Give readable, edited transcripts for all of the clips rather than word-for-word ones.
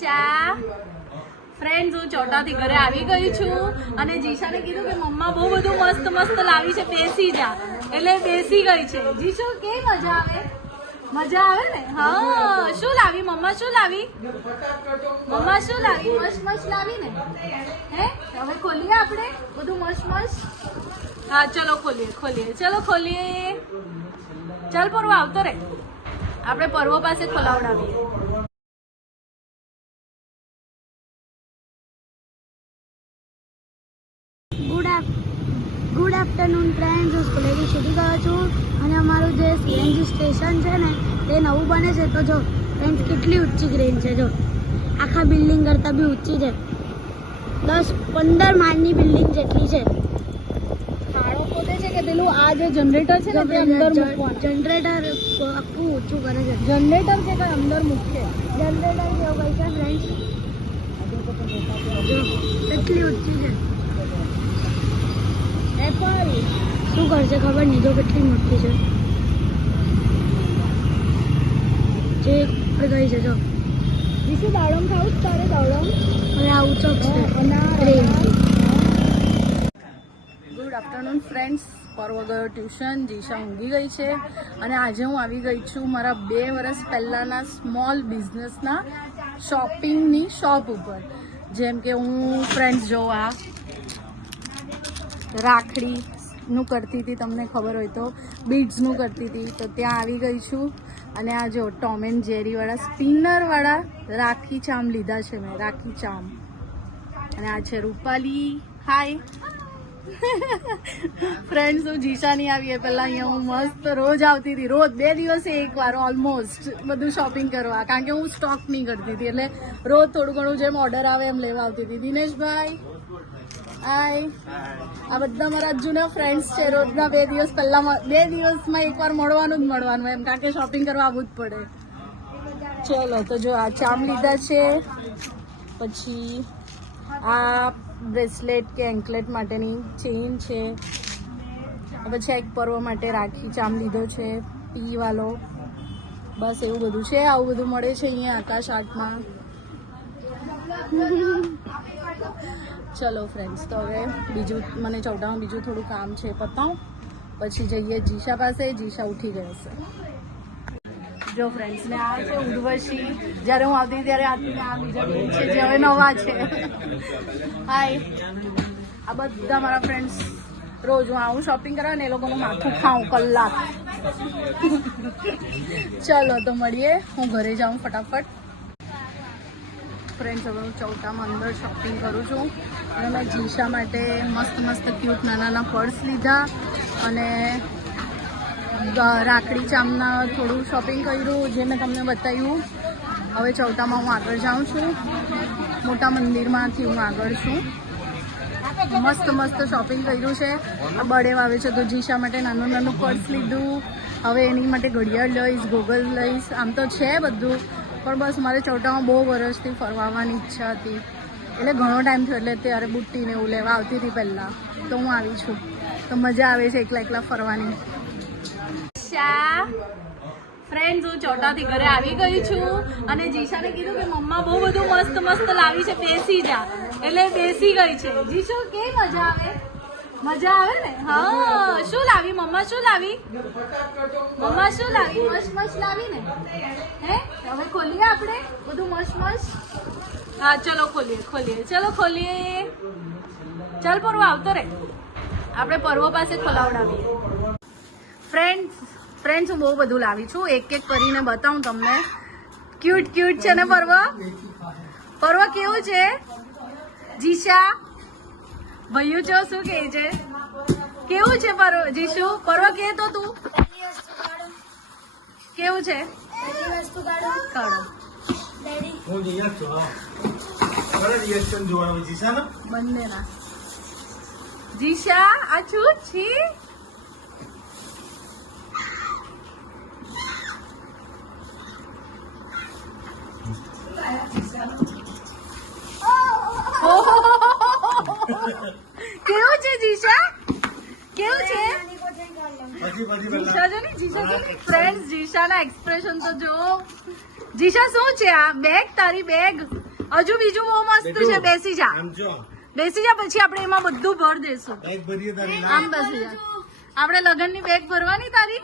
જીશા friends, હું ચોટાથી ઘરે આવી ગઈ છું અને જીશાને કીધું કે મમ્મા બહુ બધું મસ્ત મસ્ત લાવી છે, બેસી જા. એટલે બેસી ગઈ છે. જીશુ કેવી મજા આવે? મજા આવે ને? હા. શું લાવી મમ્મા? શું લાવી મમ્મા? શું લાવી? મસ્ત મસ્ત લાવી ને? હે, હવે ખોલીએ આપણે બધું મસ્ત મસ્ત. હા ચલો ખોલીએ. ચલો ખોલીએ. ચાલ પર્વ આવતો રે, આપણે પર્વ પાસે ખોલાવડાવીએ. ગુડ આફ્ટરનૂન ફ્રેન્ડ્સ, હું સ્કૂલેથી છૂટી ગયો છું અને અમારું જે સીએનજી સ્ટેશન છે ને તે નવું બને છે. તો જો ફ્રેન્ડ્સ, કેટલી ઊંચી ક્રેન છે, જો આખા બિલ્ડિંગ કરતાં બી ઊંચી છે. 10-15 માળની બિલ્ડિંગ જેટલી છે. ખાડો ખોદે છે કે પેલું આ જે જનરેટર છે ને તે અંદર મૂકવાનું? જનરેટર આખું ઊંચું કરે છે. જનરેટર છે કે અંદર મૂકશે? જનરેટર જેવું કઈ છે ફ્રેન્ડ્સ, જો કેટલી ઊંચી છે. શું કરશે ખબર નહીં, જો કેટલી મોટી છે. જે ગઈ છે જો. વિશે દાડમ ખાવું જ તારે? દાડમ હવે આવું ચોક છે. ગુડ આફ્ટરનૂન ફ્રેન્ડ્સ, પર્વ ગયો ટ્યુશન, જીશા ઊંઘી ગઈ છે અને આજે હું આવી ગઈ છું મારા 2 વર્ષ પહેલાંના સ્મોલ બિઝનેસના શોપિંગની શોપ ઉપર. જેમ કે હું ફ્રેન્ડ્સ જો આ રાખડીનું કરતી હતી, તમને ખબર હોય તો બીડ્સનું કરતી હતી, તો ત્યાં આવી ગઈ છું. અને આ જો ટોમ એન્ડ જેરીવાળા સ્પિનરવાળા રાખી ચામ લીધા છે મેં, રાખી ચામ. અને આ છે રૂપાલી. હાય ફ્રેન્ડ્સ, હું જીશા નહીં આવી એ પહેલાં અહીંયા હું મસ્ત રોજ આવતી હતી, રોજ 2 દિવસે એકવાર ઓલમોસ્ટ બધું શોપિંગ કરવા, કારણ કે હું સ્ટોક નહીં કરતી હતી, એટલે રોજ થોડું ઘણું જેમ ઓર્ડર આવે એમ લેવા આવતી હતી. દિનેશભાઈ હાય. આ બધા મારા જૂના ફ્રેન્ડ્સ છે. રોજના 2 દિવસ પહેલાં 2 દિવસમાં એકવાર મળવાનું એમ, કારણ કે શોપિંગ કરવા આવવું જ પડે. ચલો, તો જો આ ચામ લીધા છે, પછી આ બ્રેસલેટ કે એન્કલેટ માટેની ચેઇન છે, પછી એક પર્વ માટે રાખી ચામ લીધો છે, પી વાલો. બસ એવું બધું છે. આવું બધું મળે છે અહીંયા આકાશ આર્ટમાં. ચલો ફ્રેન્ડ્સ, તો હવે બીજું મને ચોટામાં બીજું થોડું કામ છે, પતાવું પછી જઈએ જીશા પાસે. જીશા ઉઠી ગઈ હશે. જો ફ્રેન્ડ્સ, ને આ છે ઉર્વશી. જ્યારે હું આવતી ત્યારે આ બીજા બેન છે જે હવે નવા છે. હાય. આ બધા મારા ફ્રેન્ડ્સ, રોજ હું આવું શોપિંગ કરવા ને એ લોકોનું માથું ખાઉં કલાક. ચલો તો મળીએ, હું ઘરે જાઉં ફટાફટ. ફ્રેન્ડ્સ, હવે હું ચૌટામાં અંદર શોપિંગ કરું છું અને મેં જીશા માટે મસ્ત મસ્ત ક્યુટ નાના પર્સ લીધા અને રાખડી ચામના થોડું શોપિંગ કર્યું, જે મેં તમને બતાવ્યું. હવે ચૌટામાં હું આગળ જાઉં છું, મોટા મંદિરમાંથી હું આગળ છું. મસ્ત મસ્ત શોપિંગ કર્યું છે. આ બર્થડે આવે છે તો જીશા માટે નાનું પર્સ લીધું. હવે એની માટે ઘડિયાળ લઈશ, ગોગલ લઈશ, આમ તો છે બધું, પણ બસ મારે ચૌટામાં બહુ વર્ષથી ફરવાની ઈચ્છા હતી, એટલે ઘણો ટાઈમ થયો. એટલે ત્યારે બુટ્ટીને એવું લેવા આવતી હતી પહેલાં, તો હું આવી છું. તો મજા આવે છે એકલા ફરવાની. ફ્રેન્ડ્સ, હું ચોટાથી ઘરે આવી ગઈ છું અને જીશાને કીધું કે મમ્મા બહુ બધું મસ્ત મસ્ત લાવી છે, બેસી જા. એટલે બેસી ગઈ છે. જીશુ કેવી મજા આવે? મજા આવે ને? હા. શું લાવી મમ્મા? શું લાવી મમ્મા? શું લાવી? મસ્ત મસ્ત લાવી ને? હે, હવે ખોલીએ આપણે બધું મસ્ત મસ્ત. હા ચલો ખોલીએ. ચલો ખોલીએ. ચાલ પર્વ આવતો રે, આપણે પર્વ પાસે ખોલાવડાવીએ. ફ્રેન્ડ્સ, હું બહુ બધું લાવી છું, એક કરીને બતાવું તમને. ક્યુટ છે ને પર્વ? કેવું છે જીશા? ભૈયું છો શું કહે છે? કેવું છે જીશુ? પર્વ કે તો તું કેવું છે? બંનેના. જીશા આ છું છી. કેવું છે જીશા? કેવું છે જીશા? જો ને જીશા, ફ્રેન્ડ્સ જીશાના એક્સપ્રેશન તો જો. જીશા શું છે આ? બેગ? તારી બેગ હજુ બીજું બહુ મસ્ત છે. બેસી જા, બેસી જા, પછી આપણે એમાં બધું ભર દેશું. આમ બેસી જા. આપણે લગનની બેગ ભરવાની તારી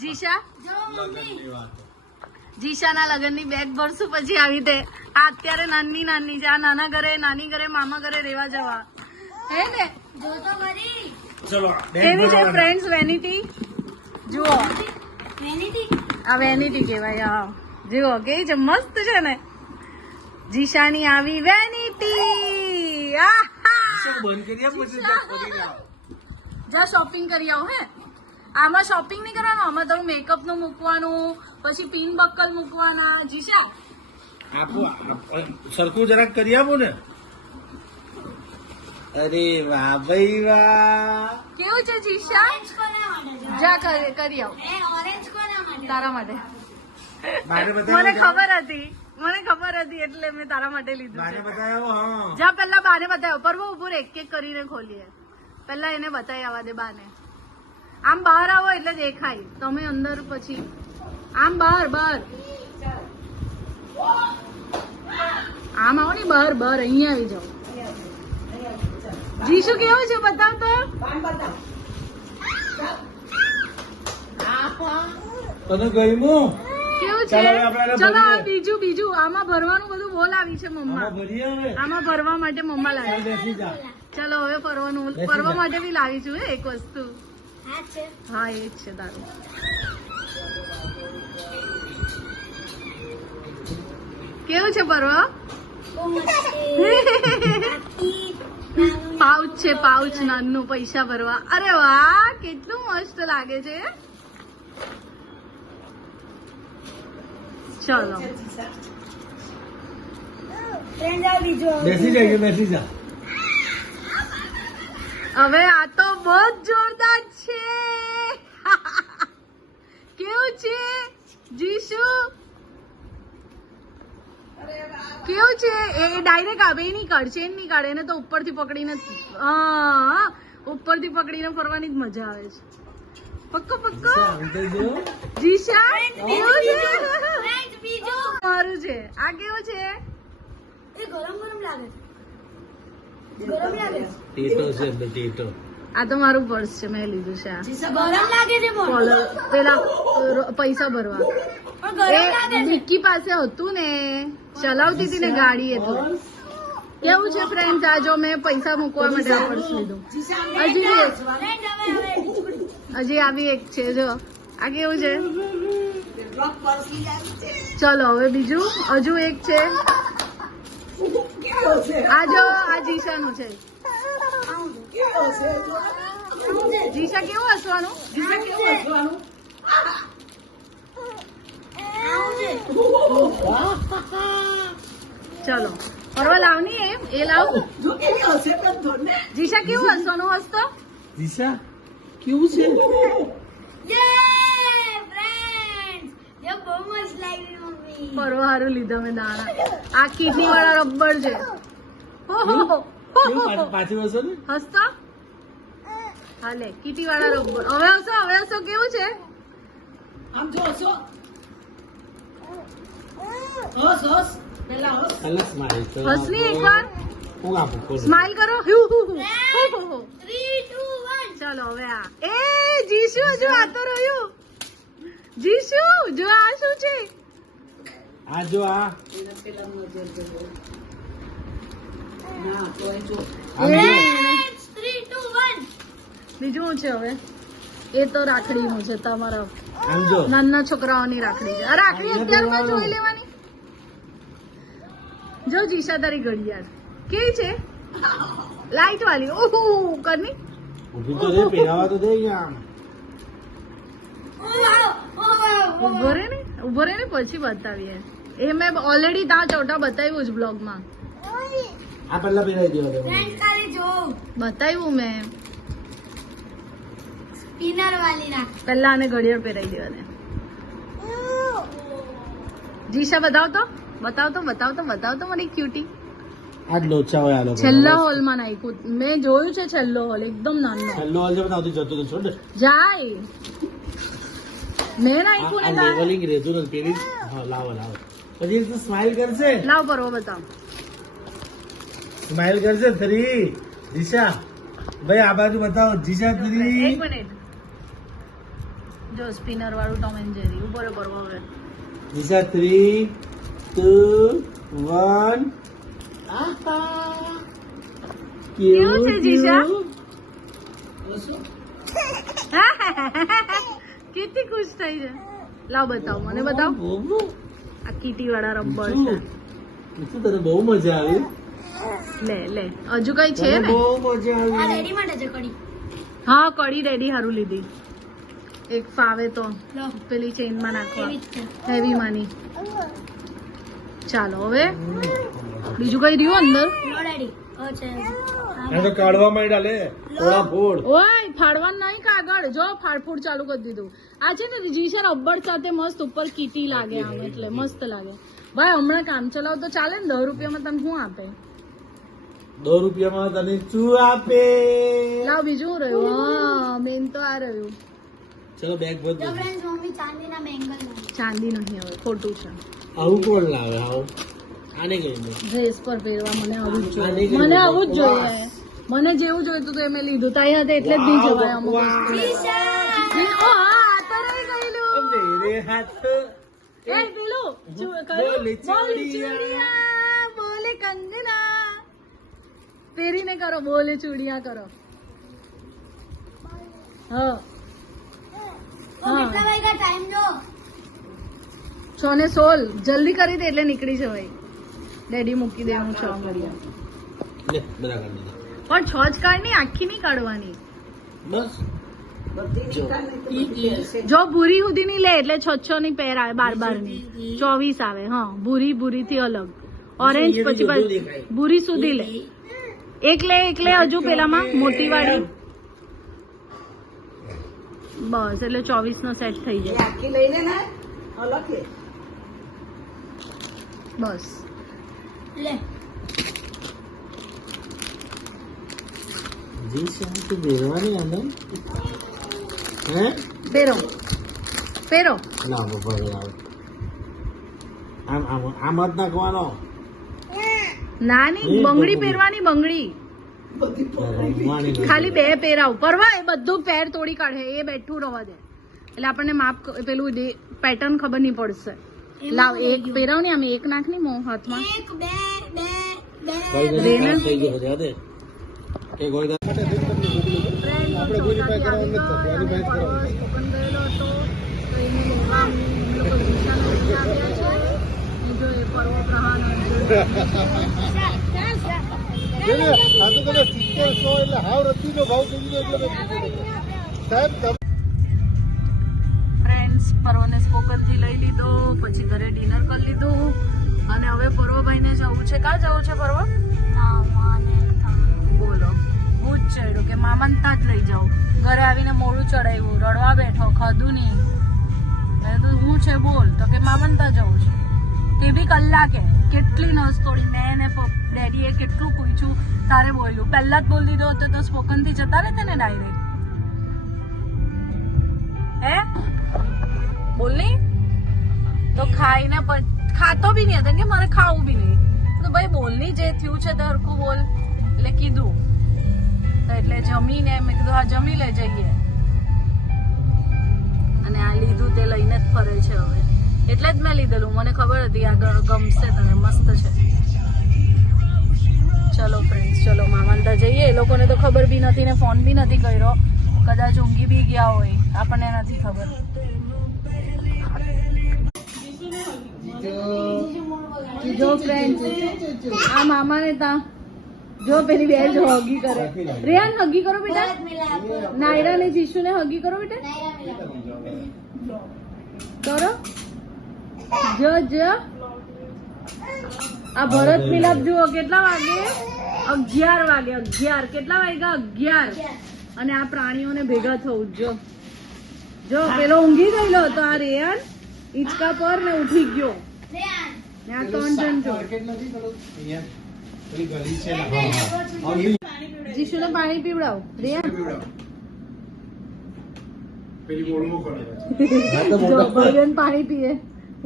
જીશા, જીશાના લગનની બેગ ભરશું પછી આવી રીતે. આ અત્યારે નાની નાની છે, આ નાના ઘરે, નાની ઘરે, મામા ઘરે રેવા જવા હે ને. કેવી છે ફ્રેન્ડ્સ વેનિટી? જુઓ આ વેનિટી કહેવાય. હા જુઓ કેવી છે, મસ્ત છે ને. જીશાની આવી વેનિટી. જા શોપિંગ કરી આવો હે. આમાં શોપિંગ નહીં કરવાનું, આમાં તમે મેકઅપ નું મૂકવાનું, પછી પિન બક્કલ મૂકવાના. જીશા સરખું જરાક કરી આપો ને. અરે વાહ ભાઈ વાહ, કેવું છે જીશા? જા કરી આવો તારા માટે. મને ખબર હતી, મને ખબર હતી એટલે મેં તારા માટે લીધું છે. જા પેલા બાને બતાવ્યો. પરવો ઉભું એક એક કરીને ખોલીએ. પેલા એને બતાવી આવવા દે બાને. આમ બહાર આવો એટલે દેખાય. તમે અંદર પછી આમ બહાર બહાર આમ આવો ને, બહાર બહાર અહીંયા આવી જાઓ. જીશુ કેવું છે બતાવ તો. તને ગમ્યું? કેવું છે? ચલો બીજું બીજું. આમાં ભરવાનું બધું બોલ આવી છે મમ્મા. આમાં ભરવા માટે મમ્મા લાવી. ચલો હવે ફરવાનું, ફરવા માટે બી લાવી છું એક વસ્તુ. હા એ જ છે તારું. કેવું છે ફરવા? પાઉચ છે, પાઉચ નાનું પૈસા ભરવા. અરે વાહ કેટલું મસ્ત લાગે છે. ચલો બેસી જાય, બેસી જા. હવે આ તો બહુ જ જોરદાર છે. કેવું છે જીશુ? કેવું છે? એ ડાયરેક્ટ આવે નહીં કાઢ, ચેન નહીં કાઢે. એને તો ઉપરથી પકડીને, હા ઉપરથી પકડીને ફરવાની જ મજા આવે છે. પક્કો પક્કો જીશા કેવું છે? મારું છે. આ કેવું છે? ગરમ ગરમ લાગે, ગરમ લાગે. ટેટો છે અંદર, ટેટો. આ તો મારું પર્સ છે, મેં લીધું છે. આ ગરમ લાગે છે કોલર પેલા પૈસા ભરવા એ નિક્કી પાસે હતું ને, ચલાવતી હતી ને ગાડી. એટલે કેવું છે ફ્રેન્ડ? આ જો મેં પૈસા મૂકવા માટે આ પર્સ લીધું. હજી આવી એક છે જો. આ કેવું છે? ચલો હવે બીજું, હજુ એક છે. આ જો આ જીશાનું છે. જીશા કેવું હસવાનું? જીશા કેવું હસવાનું? ચલો ફરવા લાવની એમ એ લાવ. જીશા કેવું હસવાનું? હસતો દિશા કેવું છે? ફરવા હારું લીધા મેં દાણા. આ કિડની વાળા રબર છે. પાછી વસો ને. હસતો હાલે કીટી વાળા રબર. હવે હસો, હવે હસો. કેવું છે? આમ જો હસો. હસ હસ પેલા હસ. કલસ મારી તો હસની એકવાર હું આપું સ્માઈલ કરો. ચલો હવે આ એ જીશુ હજુ આ તો રહ્યું. જીશુ જો આ શું છે? આ જો આ પેલા નજર જો. ના તો એ જો. આમ જો. બીજું શું છે હવે? એ તો રાખડીનું છે તમારા આમ જો. નાના છોકરાઓની રાખડી છે. આ રાખડી અત્યારમાં જોઈ લેવાની. જો જીશા તારી ઘડિયાળ કેવી છે? લાઈટ વાળી. ઓહો કરની ઊભી તો દે, પહેરાવા તો દે આમ. ઉભો રે ને પછી બતાવીએ. એ મેં ઓલરેડી ત્યાં ચોટા બતાવ્યું જ બ્લોગમાં. આ પહેલા પહેરાવી દેવા દે. બતાવ્યું મેં. સ્પિનર વાળી રાખ. પહેલા આને ઘડિયાળ પહેરાવી દેવા દે. જીશા બતાવતો મારી ક્યુટી. આ જ લોચા હોય આ લોકો. છેલ્લા હોલમાં નાખ્યું મેં જોયું છે. છેલ્લો હોલ એકદમ નાનો છેલ્લો હાલ છે પણ આવતી જતો તો છોડ. જાય. મેં નાખ્યું ને તાર. લેવલિંગ રહેતું નથી પેલી હા લાવો લાવો પછી તો સ્માઈલ કરશે લાવ પરવો બતાવ. સ્માઈલ કરશે 3 દિશા ભાઈ આ બાજુ બતાવો દિશા 3 એક મિનિટ. જો સ્પિનર વાળું ટોમ એન્ડ જેરી ઉપર પરવો હવે. દિશા 3 2 1 કેવું છે દિશા? કેટલી ખુશ થઈ છે. લાવ બતાવ મને બતાવ. આ કીટી વાળા રબર છે. શું તને બહુ મજા આવી લે લે હજુ કઈ છે તને ને? બહુ મજા આ આવી રેડી માટે છે કડી. હા કડી રેડી હારું લીધી. એક ફાવે તો લો પેલી ચેનમાં નાખવા એવી જ છે. હેવી માની. ચાલો હવે બીજું કઈ રહ્યું અંદર? લો રેડી ઓ છે આ તો કાઢવા માંડ્યા લે થોડા ફોડ ઓય ફાડવાનું નહીં કાગળ. જો ફાડફૂડ ચાલુ કરી દીધું. આ છે ને જીશન રબર સાથે મસ્ત ઉપર કીટી લાગે આમ એટલે મસ્ત લાગે. ભાઈ હમણાં કામ ચલાવ તો ચાલે ને. 10 રૂપિયામાં તને શું આપે? 2 રૂપિયામાં તને શું આપે લાવ બીજું શું રહ્યું? હા મેન તો આ રહ્યું. ચલો બેગ ભર તો ફ્રેન્ડ્સ મમ્મી ચાંદીના બેંગલ લાવી. ચાંદી નહીં હવે ખોટું છે. આવું કોણ લાવે આવું આને કઈ દે ડ્રેસ પર પહેરવા મને આવું જ આને જોઈએ. કઈ મને દે. આવું જ જોઈએ. મને જેવું જોઈતું હતું એ મેં લીધું. તારી હાથે એટલે જ નહીં જવાય અમુક વસ્તુ. ઓ હા આ તો રહી ગયેલું. મેરે હાથ એ પેલું કયું? બોલે બોલે ચૂડિયા. ચૂડિયા, બોલે કંગના. પહેરીને કરો બોલે ચૂડિયા કરો. હા ઓ કેટલા વાગ્યા ટાઈમ જો? 6:16 જલ્દી કરી દે એટલે નીકળી જવાય. ડેડી મૂકી દે હું 6 કર્યા. લે બધા કાઢી દે પણ 6 જ કાઢની આખી નહીં કાઢવાની. બસ બધી નિકાલ ને જો ભૂરી સુધી ની લે એટલે 6 ની પેર આવે 12 ની 24 આવે. હા ભૂરી થી અલગ. ઓરેન્જ પછી ભૂરી સુધી લે. એકલે હજુ પેલામાં મોટી વાળી બસ એટલે 24 નો સેટ થઈ જાય. આખી લઈને ને અલગ લે બસ લે જી શામ તો બેરવાની આનંદ હે પહેરો ના બપોર લાવ આમ આમ આમ જ નાખવાનો નાની બંગડી પહેરવાની. બંગડી રમવાની નથી. ખાલી 2 પહેરાવ પરવા. એ બધું પેર તોડી કાઢે એ બેઠું રહેવા દે એટલે આપણને માપ પેલું પેટર્ન ખબર નહીં પડશે. લાવ એક પહેરાવ ને આમ એક નાખ ની મોં હાથમાં. 1 2 2 કોઈ બે દે કામ થઈ ગયો છે દે એ કોઈ દે આપણે કોઈ રિપેર કરવાનું નથી આની મેચ કરવાનું આ તો તમે 70-100 એટલે હાવ રત્તીનો ભાવ થઈ ગયો એટલે સાહેબ ફ્રેન્ડ્સ પર્વને સ્પોકન થી લઈ લીધો પછી ઘરે ડિનર કરી લીધું અને હવે પર્વભાઈને જવું છે. ક્યાં જવું છે પર્વ? બોલો હું જ ચડ્યું કે મામાને ત્યાં જ લઈ જાઉં. ઘરે આવીને મોડું ચડાવ્યું રડવા બેઠો ખાધું નહીં. મેં કીધું હું છે બોલ તો કે મામાને ત્યાં જવું છે. તે બી કલાકે કેટલી નસ તોડી. મેં ને ડેડીએ કેટલું પૂછ્યું તારે બોલ્યું. પહેલા જ બોલ દીધો હતો તો સ્પોકન થી જતા રહેતે ને ડાયરેક્ટ. હે બોલ નહીં તો ખાઈને ખાતો બી નહીં હતો કે મારે ખાવું બી નહીં. તો ભાઈ બોલ નહીં જે થયું છે તો હરખું બોલ એટલે કીધું. તો એટલે જમીને મેં કીધું હા જમી લે જઈએ. અને આ લીધું તે લઈને જ ફરે છે હવે. એટલે જ મેં લીધેલું. મને ખબર હતી આ ગમશે તને મસ્ત છે. ચલો ફ્રેન્ડ્સ ચલો મામાનતા જઈએ. એ લોકોને તો ખબર બી નથી ને ફોન બી નથી કર્યો. કદાચ ઊંઘી બી ગયા હોય આપણને નથી ખબર. જો ફ્રેન્ડ આ મામાને તા જો પેલી બે જો હગી કરે. રેહાન હગી કરો બેટા. નાયરા ને જીશુ ને હગી કરો બેટા. કરો જો જો આ ભરત મિલાપ જુઓ કેટલા વાગે? 11 વાગે. 11 કેટલા વાગ્યા? 11. અને આ પ્રાણીઓને ભેગા થવું. જો પેલો ઊંઘી ગયેલો હતો આ રેહાન હિંચકા પર ને ઉઠી ગયો. ને આ 3 જણ જો. જીશુને પાણી પીવડાવ રેહાન. પેલી ઓળમો કરે જો ભાઈબંધ પાણી પીએ,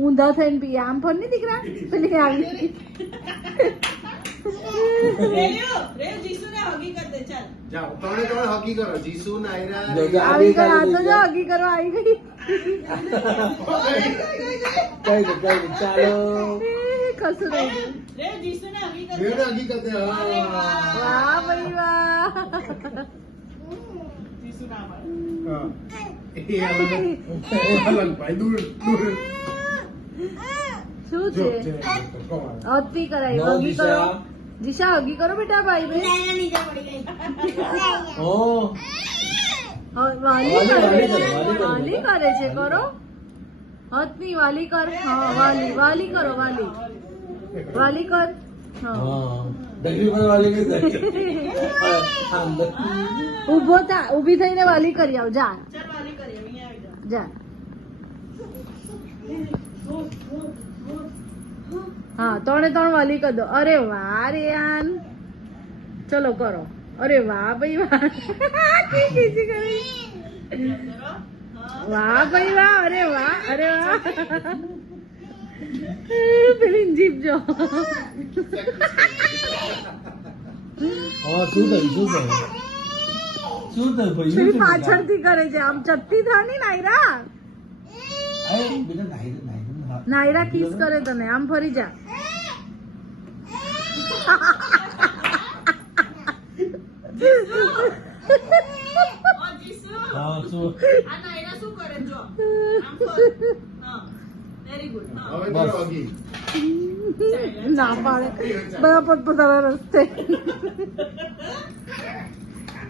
ઊંધા થઈને પીએ. આમ ફર ની દીકરા પેલી આવી જાઓ તમે હકી કરો જીસુ નાયરા આવી ગઈ. આ તો જો હગી કરવા આવી ગઈ. ચાલો કશું નહીં. મેરે હકી કરતે હા વાહ ભાઈ વાહ. હા એ અલગ ભાઈ દૂર દૂર શું જો છે? અતિ કરાય. હગી કરો જીશા, હગી કરો બેટા ભાઈ બેન. વાલી કરે છે. કરો હથની વાલી કર. હા વાલી વાલી કરો. વાલી વાલી કર. હા ઉભો થા. ઊભી થઈને વાલી કરી આવ. જા જા. હા 3 વાલી કરી દો. અરે વાહ રેયાન. ચલો કરો. અરે વાહ ભાઈ વાહ. ખીચી કરી. વાહ ભાઈ વાહ. અરે વાહ. અરે વાહ. પેલી જીપ જો. પેલી પાછળથી કરે છે. આમ ચપટી થા ની નાયરા. નાયરા કિસ કરે તને. આમ ફરી જા. હવે કરો હકી ના પાડે. બધા પોતપોતાના રસ્તે.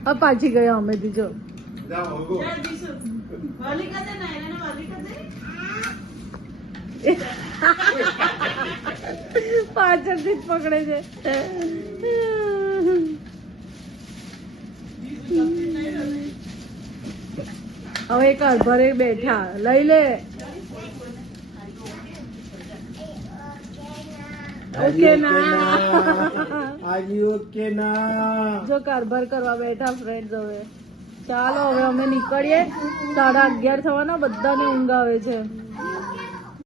હવે પાછી ગયા અમેથી. જો જાઓ હગો પાછળથી જ પકડે છે. હવે એક અડભરે બેઠા. લઈ લે. ઓકે ના. ઓકે ના. જો કારભાર કરવા બેઠા ફ્રેન્ડ. હવે ચાલો હવે અમે નીકળીએ. 11:30 થવાના. બધાને ઊંઘ આવે છે.